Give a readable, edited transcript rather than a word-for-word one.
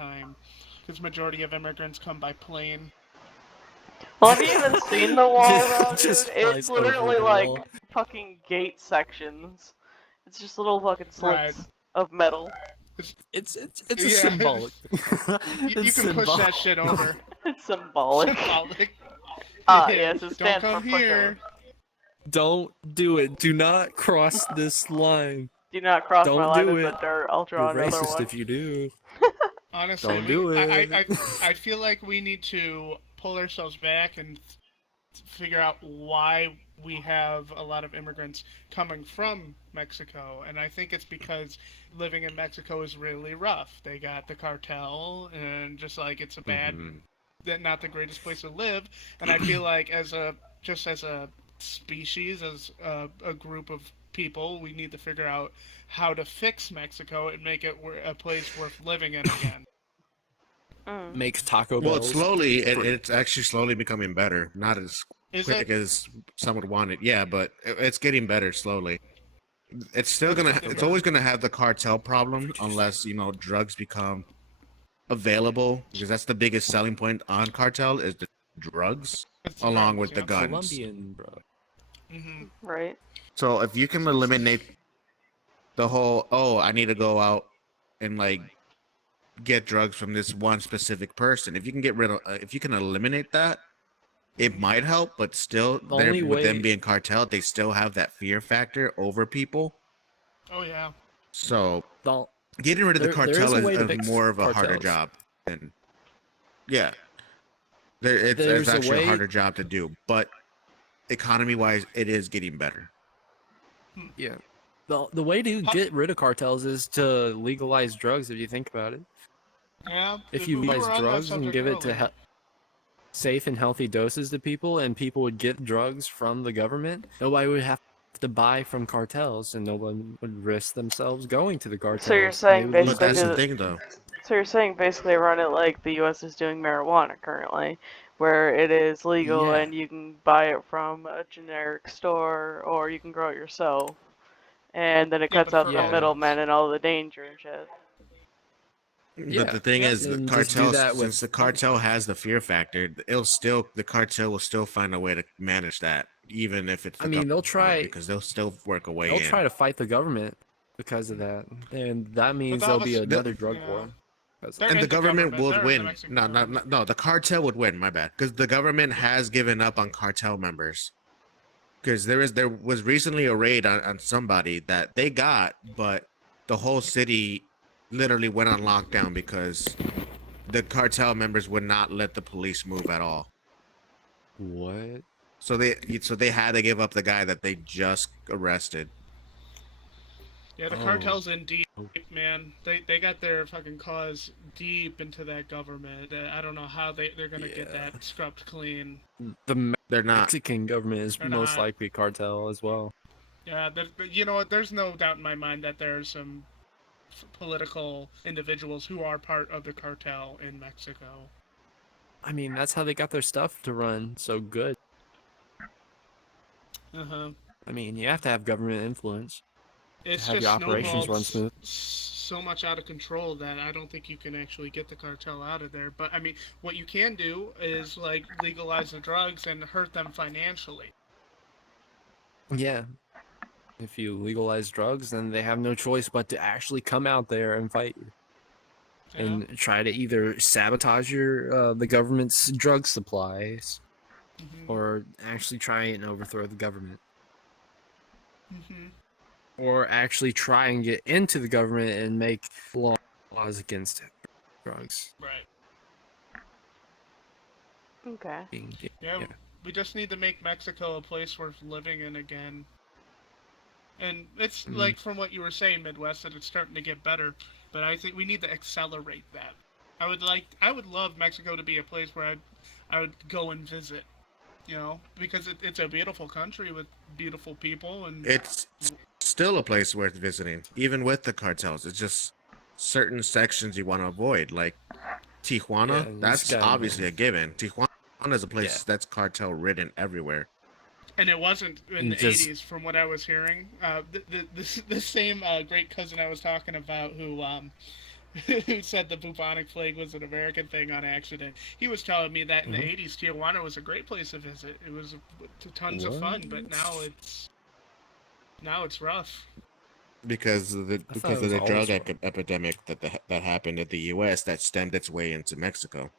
time, because majority of immigrants come by plane. Well, have you even seen the wall, though, just dude? flies It's over literally the like wall. fucking gate sections. It's just little fucking Right. slits of metal. It's a Yeah, symbolic. you It's can push symbolic. that shit over. It's symbolic. Symbolic. Yes, it Don't stands for come pushover. here. Don't do it. Do not cross this line. Do not cross my Don't line do in the it. dirt. I'll draw You're another racist one. if you do. Honestly, Don't do it. I feel like we need to pull ourselves back and figure out why we have a lot of immigrants coming from Mexico. And I think it's because living in Mexico is really rough. They got the cartel, and just like it's a bad, not the greatest place to live. And I feel like as a species, as a group of people, we need to figure out how to fix Mexico and make it a place worth living in again. Make Taco Well, Bells. it's actually slowly becoming better. Not as Is quick it? as some would want it. Yeah, but it's getting better slowly. It's still That's gonna. good to It's hear. always gonna have the cartel problem unless drugs become available, because that's the biggest selling point on cartel is the drugs It's along drugs, with the yeah. guns. Colombian, bro. Right? So if you can eliminate the whole, oh, I need to go out and like get drugs from this one specific person. If you can get rid of, if you can eliminate that, it might help. But still, only with them way- being cartel, they still have that fear factor over people. Oh yeah. So The- getting rid of the there is cartel a way to is fix more of a harder cartels. job. And yeah, it's There's a actually a way- harder job to do. But economy-wise, it is getting better. Yeah. The way to get rid of cartels is to legalize drugs, if you think about it. Yeah. If you we were legalize on that drugs and subject give it to earlier. safe and healthy doses to people, and people would get drugs from the government, nobody would have to buy from cartels, and no one would risk themselves going to the cartels. So you're saying They would But basically that's do the the, thing, though. so you're saying basically run it like the U.S. is doing marijuana currently, where it is legal Yeah. and you can buy it from a generic store or you can grow it yourself, and then it Yeah, cuts but out for the Yeah. middlemen and all the danger and shit. Yeah. But the thing Yep. is, the And just do cartel, that with- since the cartel has the fear factor, the cartel will still find a way to manage that, even if it's. I mean, they'll government, try- because they'll still work a way They'll in. try to fight the government because of that, and that means that there'll was- be another the- drug yeah. war. That's- They're And in the the government government. would They're in the win. Mexican No, government. no, the cartel would win. My bad, because the government has given up on cartel members. Because there was recently a raid on somebody that they got, but the whole city literally went on lockdown because the cartel members would not let the police move at all. What? So they had to give up the guy that they just arrested. Yeah, the Oh. cartel's in deep, man. They got their fucking claws deep into that government. I don't know how they're gonna get Yeah. that scrubbed clean. The They're not. Mexican government is They're most not. likely cartel as well. Yeah, you know what? There's no doubt in my mind that there are some political individuals who are part of the cartel in Mexico. I mean, that's how they got their stuff to run so good. Uh-huh. I mean, you have to have government influence. It's have just your operations snowballed run smooth. so much out of control that I don't think you can actually get the cartel out of there. But I mean, what you can do is like legalize the drugs and hurt them financially. Yeah. If you legalize drugs, then they have no choice but to actually come out there and fight you. Yeah. And try to either sabotage your the government's drug supplies, Mhm. or actually try and overthrow the government, Mhm. or actually try and get into the government and make laws against drugs. Right. Okay. Yeah, we just need to make Mexico a place worth living in again. And it's like from what you were saying, Midwest, that it's starting to get better. But I think we need to accelerate that. I would love Mexico to be a place where I would go and visit. You know, because it's a beautiful country with beautiful people, and It's still a place worth visiting, even with the cartels. It's just certain sections you want to avoid, like Tijuana. Yeah, that's it's gotta obviously be. a given. Tijuana is a place Yeah. that's cartel ridden everywhere. and it wasn't in the Just- 80s, from what I was hearing. The same great cousin I was talking about, who who said the bubonic plague was an American thing on accident. He was telling me that in the '80s, Tijuana was a great place to visit. It was tons of fun, but now it's rough. because of I thought it the was drug always fun. epidemic that happened in the U.S. that stemmed its way into Mexico.